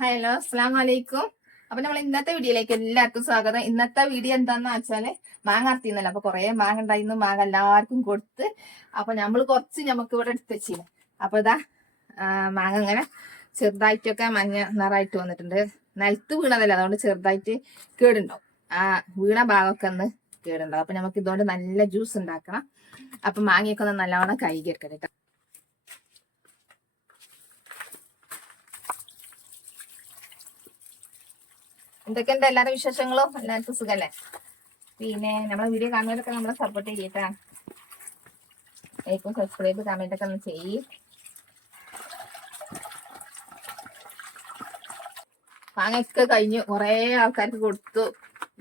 Hello, അസ്സലാമു അലൈക്കും. അപ്പൊ നമ്മൾ ഇന്നത്തെ വീഡിയോയിലേക്ക് എല്ലാവർക്കും സ്വാഗതം. ഇന്നത്തെ വീഡിയോ എന്താന്ന് വെച്ചാല് മാങ്ങ അർത്തിന്നല്ലോ. അപ്പൊ കുറെ മാങ്ങ ഉണ്ടായിരുന്നു. മാങ്ങ എല്ലാവർക്കും കൊടുത്ത് അപ്പൊ നമ്മൾ കുറച്ച് നമുക്ക് ഇവിടെ എടുത്ത് വെച്ചില്ല. അപ്പൊ ഇതാ മാങ്ങ ഇങ്ങനെ ചെറുതായിട്ടൊക്കെ മഞ്ഞ നിറായിട്ട് വന്നിട്ടുണ്ട്. നിലത്ത് വീണതല്ല, അതുകൊണ്ട് ചെറുതായിട്ട് കേടുണ്ടാവും. ആ വീണ ഭാഗമൊക്കെ ഒന്ന് കേടുണ്ടാവും. അപ്പൊ നമുക്ക് ഇതുകൊണ്ട് നല്ല ജ്യൂസ് ഉണ്ടാക്കണം. അപ്പൊ മാങ്ങയൊക്കെ ഒന്ന് നല്ലോണം കഴുകി എടുക്കണം. എന്തൊക്കെയുണ്ട് എല്ലാവരുടെ വിശേഷങ്ങളും? എല്ലാവർക്കും സുഖല്ലേ? പിന്നെ നമ്മളെ വീഡിയോ കാണുന്നവരൊക്കെ നമ്മളെ സപ്പോർട്ട് ചെയ്യട്ടാ. ലൈക്കും സബ്സ്ക്രൈബ് കമന്റ് ഒക്കെ ഒന്ന് ചെയ്യ്. മാങ്ങയൊക്കെ കഴിഞ്ഞു, കുറെ ആൾക്കാർക്ക് കൊടുത്തു.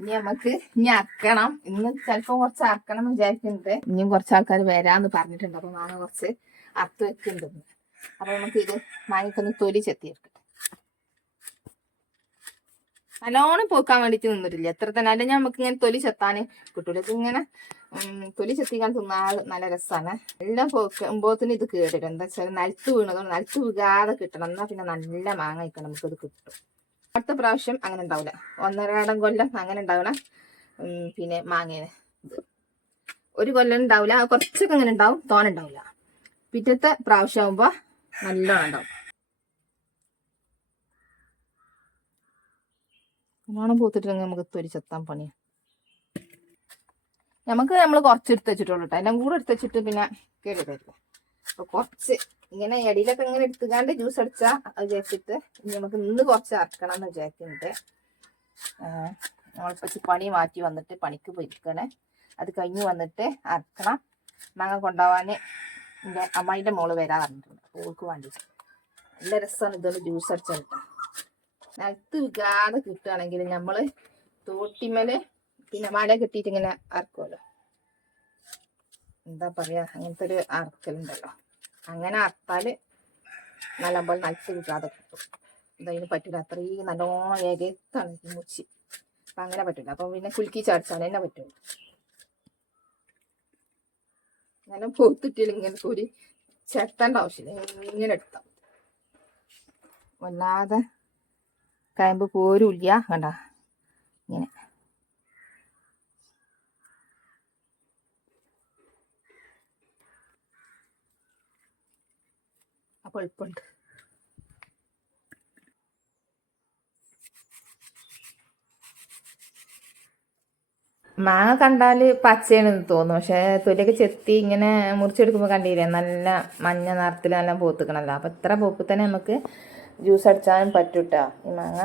ഇനി അറക്കണം. ഇന്ന് ചിലപ്പോ കുറച്ച് അറക്കണം എന്ന് വിചാരിക്കുന്നുണ്ട്. ഇനിയും കുറച്ച് ആൾക്കാർ വരാന്ന് പറഞ്ഞിട്ടുണ്ട്. അപ്പൊ മാങ്ങ കുറച്ച് അറുത്ത് വെക്കുന്നുണ്ട്. അപ്പൊ നമുക്ക് ഇത് മാങ്ങയ്ക്കൊന്ന് തൊലി ചെത്തിയെടുക്കാം. നല്ലോണം പോക്കാൻ വേണ്ടിട്ട് നിന്നിട്ടില്ല. എത്ര തന്നെ അല്ലെങ്കിൽ നമുക്ക് ഇങ്ങനെ തൊലി ചെത്താന് കിട്ടൂല. ഇതിങ്ങനെ തൊലി ചെത്തിക്കാൻ തിന്നാൽ നല്ല രസമാണ്. എല്ലാം പോക്കുമ്പോത്തിന് ഇത് കേട്ടിട്ട് എന്താ വെച്ചാൽ നിലത്ത് വീണതുകൊണ്ട് നിലത്ത് വീഴാതെ കിട്ടണം. എന്നാൽ പിന്നെ നല്ല മാങ്ങ കഴിക്കണം, നമുക്കിത് കിട്ടും. അടുത്ത പ്രാവശ്യം അങ്ങനെ ഉണ്ടാവില്ല. 1.5 കൊല്ലം അങ്ങനെ ഉണ്ടാവണം. പിന്നെ മാങ്ങേന് ഒരു കൊല്ലം ഉണ്ടാവില്ല, കുറച്ചൊക്കെ അങ്ങനെ ഉണ്ടാവും, തോനുണ്ടാവില്ല. പിറ്റത്തെ പ്രാവശ്യം ആകുമ്പോ നല്ലോണം ഉണ്ടാവും. നല്ലോണം പൂത്തിട്ടുണ്ടെങ്കിൽ നമുക്ക് തൊലി ചെത്താൻ പണിയാണ്. നമ്മൾ കുറച്ച് എടുത്ത് വെച്ചിട്ടുള്ളൂ കേട്ടോ. എല്ലാം കൂടെ എടുത്ത് വെച്ചിട്ട് പിന്നെ കേടി തരില്ല. അപ്പൊ കുറച്ച് ഇങ്ങനെ ഇടയിലൊക്കെ ഇങ്ങനെ എടുത്തുകാണ്ട് ജ്യൂസ് അടിച്ചാൽ അത് വിചാരിച്ചിട്ട് നമുക്ക് ഇന്ന് കുറച്ച് അറക്കണം എന്ന് വിചാരിക്കുന്നുണ്ട്. നമ്മളിപ്പോ പണി മാറ്റി വന്നിട്ട് പണിക്ക് പോയിക്കണേ. അത് കഴിഞ്ഞ് വന്നിട്ട് അറക്കണം. മാങ്ങ കൊണ്ടുപോകാൻ എൻ്റെ അമ്മായിൻ്റെ മോള് വരാൻ പറഞ്ഞിട്ടുണ്ട്. അപ്പോൾ ഓൾക്ക് വേണ്ടിയിട്ട് നല്ല രസമാണ് ഇതുകൊണ്ട് ജ്യൂസ് അടിച്ചാൽ കിട്ടാം. നിലത്ത് വിൽക്കാതെ കിട്ടുകയാണെങ്കിൽ നമ്മൾ തോട്ടിമേല് പിന്നെ മല കെട്ടിയിട്ട് ഇങ്ങനെ അറക്കുമല്ലോ, എന്താ പറയാ, അങ്ങനത്തെ ഒരു അറക്കലുണ്ടല്ലോ. അങ്ങനെ അറത്താല് നല്ലപോലെ നിലത്ത് വിൽക്കാതെ കിട്ടും. ഇതതിന് പറ്റില്ല, അത്രയും നല്ലോണം ഏകത്താണ് ഈ മുച്ചി. അപ്പം അങ്ങനെ പറ്റില്ല. അപ്പം പിന്നെ കുലുക്കി ചാടിച്ചാൽ തന്നെ പറ്റുള്ളൂ. അങ്ങനെ പൊത്തിട്ടില്ല, ഇങ്ങനെ ഒരു ചെത്തേണ്ട ആവശ്യമില്ല. ഇങ്ങനെ എടുത്താൽ വല്ലാതെ കയമ്പ് പോരുമില്ല. കണ്ട ഇങ്ങനെ. അപ്പോൾ എളുപ്പമുണ്ട്. മാങ്ങ കണ്ടാൽ പച്ചയാണെന്ന് തോന്നും, പക്ഷെ തൊലിയൊക്കെ ചെത്തി ഇങ്ങനെ മുറിച്ചെടുക്കുമ്പോൾ കണ്ടില്ലേ നല്ല മഞ്ഞ നിറത്തിൽ നല്ല പോത്തുക്കണല്ലോ. അപ്പം ഇത്ര പോപ്പ് തന്നെ നമുക്ക് ജ്യൂസ് അടിച്ചാലും പറ്റൂട്ടോ ഈ മാങ്ങ.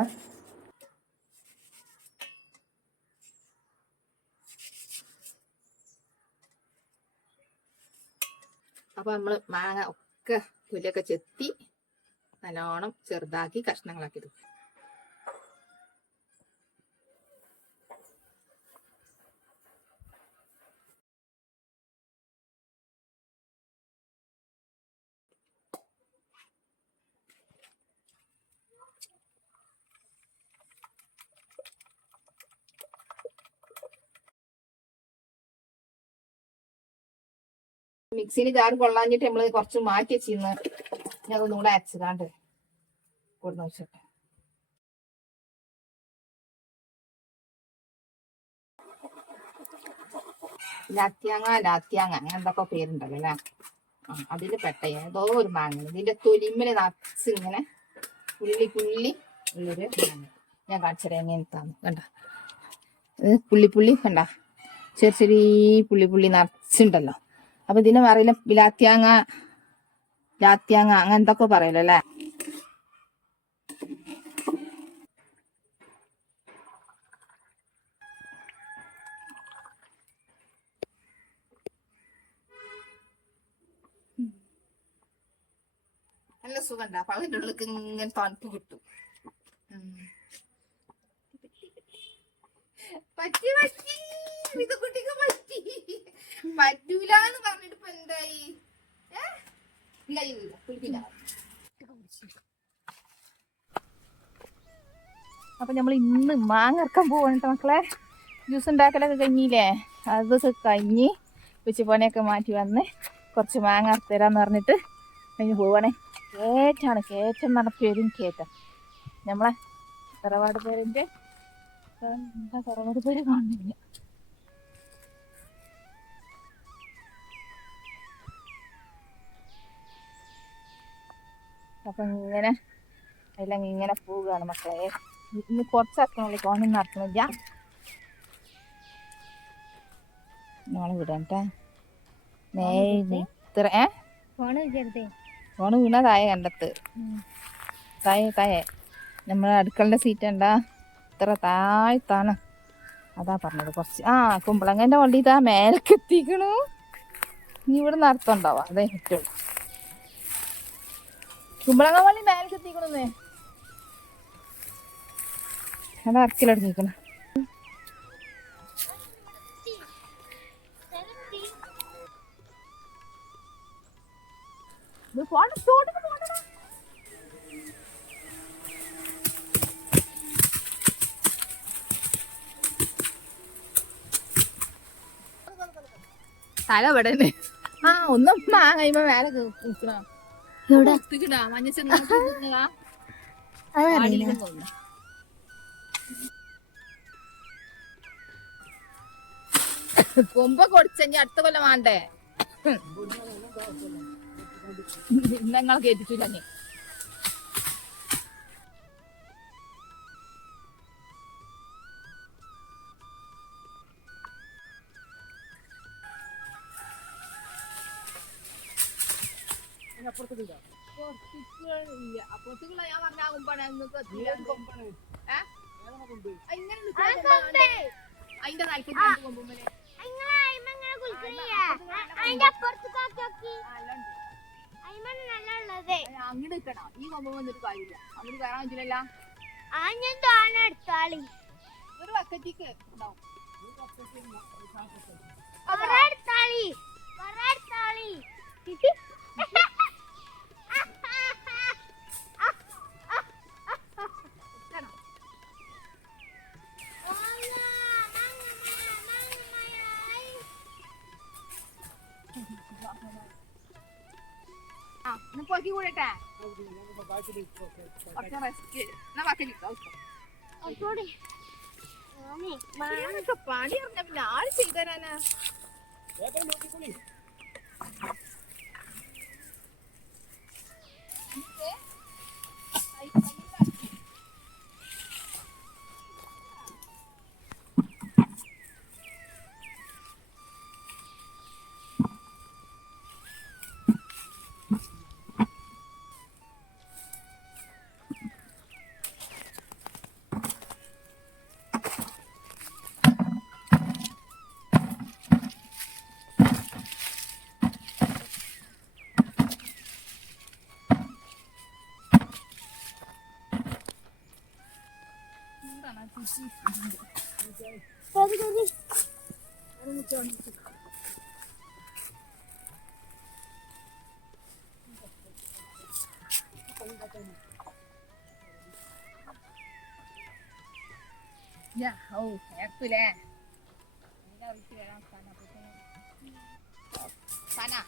അപ്പോൾ നമ്മൾ മാങ്ങ ഒക്കെ തൊലിയൊക്കെ ചെത്തി നല്ലോണം ചെറുതാക്കി കഷ്ണങ്ങളാക്കി ഇടും. മിക്സിയിൽ ജാറ് കൊള്ളാഞ്ഞിട്ട് നമ്മൾ കുറച്ച് മാറ്റി വെച്ചിരുന്ന് ഞാൻ അതൊന്നും കൂടെ അരച്ചുകാണ്ട് കൊടുന്ന് വെച്ചിട്ട്. ലാത്തിയാങ്ങ അങ്ങനെ എന്തൊക്കെ പേരുണ്ടല്ലോ അല്ലേ. അതിൽ പെട്ട ഏതോ ഒരു മാങ്ങ. ഇതിന്റെ തൊലിമ്മല് നിറച്ച് ഇങ്ങനെ പുള്ളി ഉള്ളൊരു മാങ്ങ. ഞാൻ കാണിച്ചത് എങ്ങനത്താന്ന് കണ്ട. പുള്ളി കണ്ട, ചെറിയ പുള്ളി നിറച്ചുണ്ടല്ലോ. അപ്പൊ ഇതിനെ പറയില്ല ലാത്തിയാങ്ങ അങ്ങനെ എന്തൊക്കെ പറയല്ലോ അല്ലേ. നല്ല സുഖണ്ട. അപ്പൊ അതിൻ്റെ ഉള്ളിലേക്ക് ഇങ്ങനെ തണുപ്പ് കിട്ടും. പറ്റി ഇത് കുട്ടിക്ക് പറ്റൂലെന്ന് പറഞ്ഞിട്ട് ഇപ്പൊ എന്തായി? അപ്പൊ നമ്മൾ ഇന്ന് മാങ്ങ ഇറക്കാൻ പോവാണ് മക്കളെ. ജ്യൂസ് ഉണ്ടാക്കലൊക്കെ കഴിഞ്ഞില്ലേ? അതൊക്കെ കഴിഞ്ഞ് ഉച്ചപ്പണിയൊക്കെ മാറ്റി വന്ന് കുറച്ച് മാങ്ങ അറുത്തരാന്ന് പറഞ്ഞിട്ട് കഴിഞ്ഞ് പോവാണേ. കയറ്റം നടത്തിയതും കയറ്റം. നമ്മളെ തറവാട് പേരിന്റെ എന്താ തറവാട് പേര് കാണുന്നില്ല. അപ്പൊ ഇങ്ങനെ എല്ലാം ഇങ്ങനെ പോവുകയാണ് മക്കളെ. ഇന്ന് കുറച്ച് അക്കങ്ങളിൽ കോണൊന്നും നടക്കണില്ല. നാളെ വിടണ്ട ഇത്ര ഫോണ് വീണ താഴെ കണ്ടത്ത് താഴെ നമ്മളെ അടുക്കളന്റെ സീറ്റ് ഉണ്ടാ ഇത്ര താഴ്ത്താണ്. അതാ പറഞ്ഞത് കുറച്ച് കുമ്പളങ്ങന്റെ വണ്ടി ഇതാ മേലേക്ക് എത്തിക്കണു. നീ ഇവിടെ നടത്തുണ്ടാവാ അതേ പറ്റുള്ളൂ. കുമ്പളങ്ങ വള്ളി മേലേക്ക് എത്തിക്കണേ. അത് അറക്കിലടങ്ങിക്കണം. തല ഇവിടെ ഒന്നും മാങ്ങ മേലെ നിൽക്കണ കൊമ്പ കൊടുത്തഞ്ഞ അടുത്ത കൊല്ലം വേണ്ടേ? നിങ്ങൾ കേട്ടിട്ടില്ല. നീ അപ്പുറത്തേക്കില്ല. അപ്പുറത്തേക്കുള്ള ഞാൻ പറഞ്ഞ കൊമ്പാണ് അതിന്റെ താല്പര്യം കൊമ്പുമ്പലെ അങ്ങോട്ട് നിൽക്കണം. ഈ കൊമ്പ് വന്നിട്ട് കാര്യമില്ല. അങ്ങോട്ട് കയറാൻ പറ്റില്ലല്ലോ. ഒരു ബക്കറ്റിക്ക് ഉണ്ടാവും. പൊക്കി കൂടട്ടെ പണി പറഞ്ഞ പിന്നെ ആര് ചെയ്തരാനാ?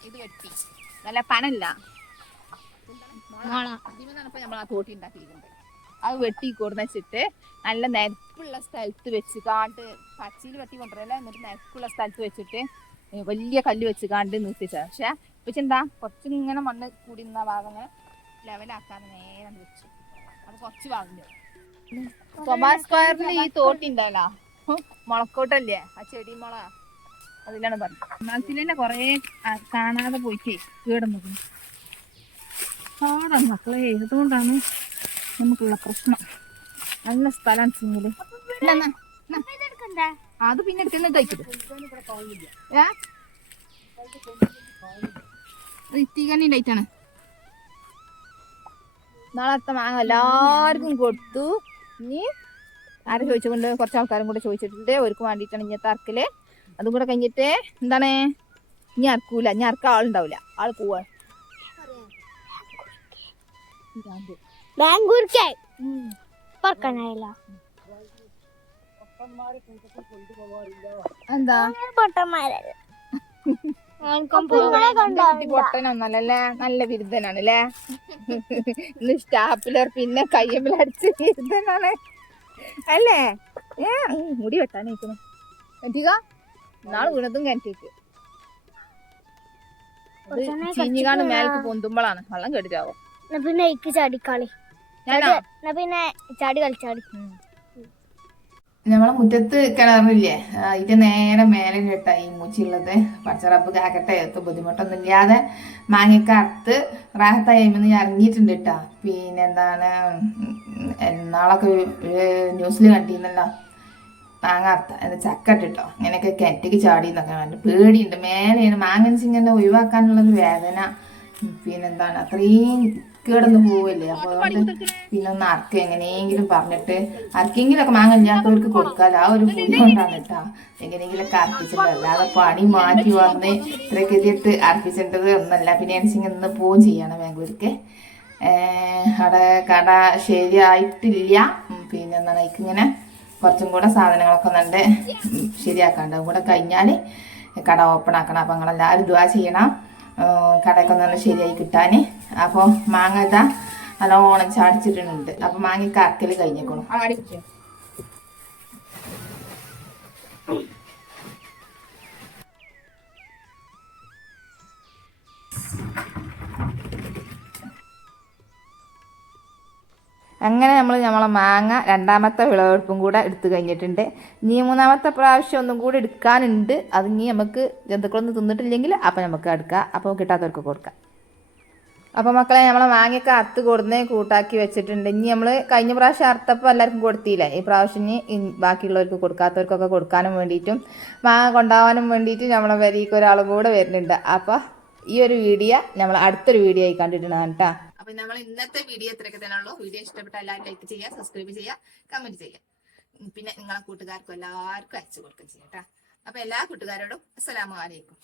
ഇത് വെട്ടി നല്ല പനല്ല നമ്മൾ ആ തോട്ടി ഉണ്ടാക്കിയിട്ടുണ്ട്. അത് വെട്ടി കൊടുന്നിട്ട് നല്ല നിരപ്പുള്ള സ്ഥലത്ത് വെച്ച് കാണ്ട് പച്ചിയിൽ വെട്ടി കൊണ്ടുവരല്ല. എന്നിട്ട് നിരപ്പുള്ള സ്ഥലത്ത് വെച്ചിട്ട് വലിയ കല്ല് വെച്ച് കാണ്ട് നിർത്തിച്ച. പക്ഷെ പക്ഷെ എന്താ കുറച്ചിങ്ങനെ മണ്ണ് കൂടി നിന്ന ഭാഗങ്ങൾ ലെവലാക്കാതെ നേരെ വെച്ചു. അത് കുറച്ച് ഭാഗം തൊമാസ് സ്ക്വയറിൽ ഈ തോട്ടി ഉണ്ടല്ലോ മുളക്കോട്ടല്ലേ ആ ചെടി മുള അതിലാണ് പറഞ്ഞത്. മണത്തിൽ തന്നെ കൊറേ കാണാതെ പോയിട്ടേ കേടുന്നു പാടാണ് മക്കളെ. അതുകൊണ്ടാണ് നമുക്കുള്ള പ്രശ്നം. നല്ല സ്ഥലം സിംഗില് അത് പിന്നെ എടുക്കുന്ന ഇത്തികന്നെ ഉണ്ടായിട്ടാണ്. നാളത്തെ മാങ്ങ എല്ലാവർക്കും കൊടുത്തു. ഇനി ആരെ ചോദിച്ചുകൊണ്ട് കുറച്ച് ആൾക്കാരും കൂടെ ചോദിച്ചിട്ടുണ്ട്. അവർക്ക് വേണ്ടിയിട്ടാണ് ഇങ്ങനത്തെ അറക്കല്. അതും കൂടെ കഴിഞ്ഞിട്ട് എന്താണ് ഇനി അറക്കൂല. ഇനി അറക്കാൻ ആളുണ്ടാവില്ല. ആള് പോവാ എന്താ കുട്ടി പൊട്ടനൊന്നല്ലേ, നല്ല ബിരുദനാണല്ലേ. ഇന്ന് സ്റ്റാപ്പിലർ പിന്നെ കയ്യമ്പിലടിച്ച് ബിരുദനാണ് അല്ലേ. മുടി വെട്ടാനേക്കുന്നു എത്തിക. നാളെ വീണതും കിണറ്റിക്ക് ചീഞ്ഞിക്കാണ്ട് മേലേക്ക് പൊന്തുമ്പോളാണ് വെള്ളം കേട്ടിട്ടാവോ. പിന്നെ ചാടിക്കളി പിന്നെ ചാടി കളിച്ചാടി. നമ്മളെ മുറ്റത്ത് കിണറില്ലേ, അതിന്റെ നേരെ മേലെ കേട്ടാ ഈ മൂച്ചിയുള്ളത്. പച്ചറപ്പ് കാക്കട്ടെ ബുദ്ധിമുട്ടൊന്നും ഇല്ലാതെ മാങ്ങയൊക്കെ അറുത്ത് റാഹത്തായ്മന്ന് ഇറങ്ങിയിട്ടുണ്ട് കേട്ടാ. പിന്നെ എന്താണ് നാളൊക്കെ ന്യൂസിൽ കണ്ടിരുന്നല്ലോ, മാങ്ങ അറുത്ത എന്താ ചക്ക ഇട്ടിട്ടോ ഇങ്ങനെയൊക്കെ കിണറ്റിക്ക് ചാടി എന്നൊക്കെ കണ്ടു. പേടിയുണ്ട്. മേലെയാണ് മാങ്ങൻസിങ്ങനെ ഒഴിവാക്കാനുള്ളൊരു വേദന. പിന്നെന്താണ് അത്രയും കേടന്ന് പോവല്ലേ. അപ്പൊ അതുകൊണ്ട് പിന്നെ ഒന്ന് അറക്കുക എങ്ങനെയെങ്കിലും പറഞ്ഞിട്ട് ആർക്കെങ്കിലൊക്കെ മാങ്ങ ഇല്ലാത്തവർക്ക് കൊടുക്കാലോ, ആ ഒരു പുല്ല് കൊണ്ടാണ് കേട്ടാ എങ്ങനെയെങ്കിലൊക്കെ അർപ്പിച്ചിട്ടുണ്ട്. അല്ലാതെ പണി മാറ്റി വന്ന് ഇത്രയൊക്കെ എതിർത്ത് അർപ്പിച്ചിട്ടത് ഒന്നല്ല. പിന്നെ എനിച്ചിങ്ങനെ ഇന്ന് പോവും ചെയ്യണം ബാംഗ്ലൂർക്ക്. അവിടെ കട ശരിയായിട്ടില്ല. പിന്നെ എന്താണ് ഇങ്ങനെ കുറച്ചും കൂടെ സാധനങ്ങളൊക്കെ നല്ല ശരിയാക്കാണ്ട്, അതും കൂടെ കഴിഞ്ഞാൽ കട ഓപ്പൺ ആക്കണം. അപ്പം നിങ്ങളെല്ലാവരും ദുആ ചെയ്യണം കടയൊക്കെ നല്ല ശരിയായി കിട്ടാൻ. അപ്പോൾ മാങ്ങ ഇതാ നല്ലോണം ചാടിച്ചിട്ടുണ്ട്. അപ്പം മാങ്ങ അറക്കൽ കഴിഞ്ഞേക്കണം. അങ്ങനെ നമ്മളെ മാങ്ങ രണ്ടാമത്തെ വിളവെടുപ്പും കൂടെ എടുത്തു കഴിഞ്ഞിട്ടുണ്ട്. ഇനി മൂന്നാമത്തെ പ്രാവശ്യം ഒന്നും കൂടി എടുക്കാനുണ്ട്. അത് ഇനി നമുക്ക് ജന്തുക്കളൊന്നും തിന്നിട്ടില്ലെങ്കിൽ അപ്പം നമുക്ക് എടുക്കാം, അപ്പോൾ കിട്ടാത്തവർക്ക് കൊടുക്കാം. അപ്പോൾ മക്കളെ നമ്മളെ മാങ്ങയൊക്കെ അറുത്ത് കൊടുന്നേ കൂട്ടാക്കി വെച്ചിട്ടുണ്ട്. ഇനി നമ്മൾ കഴിഞ്ഞ പ്രാവശ്യം അറുത്തപ്പോൾ എല്ലാവർക്കും കൊടുത്തില്ലേ, ഈ പ്രാവശ്യം ഇനി ബാക്കിയുള്ളവർക്ക് കൊടുക്കാത്തവർക്കൊക്കെ കൊടുക്കാനും വേണ്ടിയിട്ടും മാങ്ങ കൊണ്ടുപോകാനും വേണ്ടിയിട്ട് നമ്മളെ വരിക്ക് ഒരാളും കൂടെ വരുന്നുണ്ട്. അപ്പോൾ ഈ ഒരു വീഡിയോ നമ്മൾ അടുത്തൊരു വീഡിയോ ആയി കണ്ടിട്ടുണ്ടാകും കേട്ടോ. അപ്പൊ നമ്മൾ ഇന്നത്തെ വീഡിയോ ഇത്രയൊക്കെ തന്നെ ഉള്ളൂ. വീഡിയോ ഇഷ്ടപ്പെട്ട എല്ലാവരും ലൈക്ക് ചെയ്യുക, സബ്സ്ക്രൈബ് ചെയ്യുക, കമന്റ് ചെയ്യുക. പിന്നെ നിങ്ങളെ കൂട്ടുകാർക്കും എല്ലാവർക്കും അയച്ചു കൊടുക്കുകയും ചെയ്യാം കേട്ടോ. അപ്പൊ എല്ലാ കൂട്ടുകാരോടും അസ്സലാമു അലൈക്കും.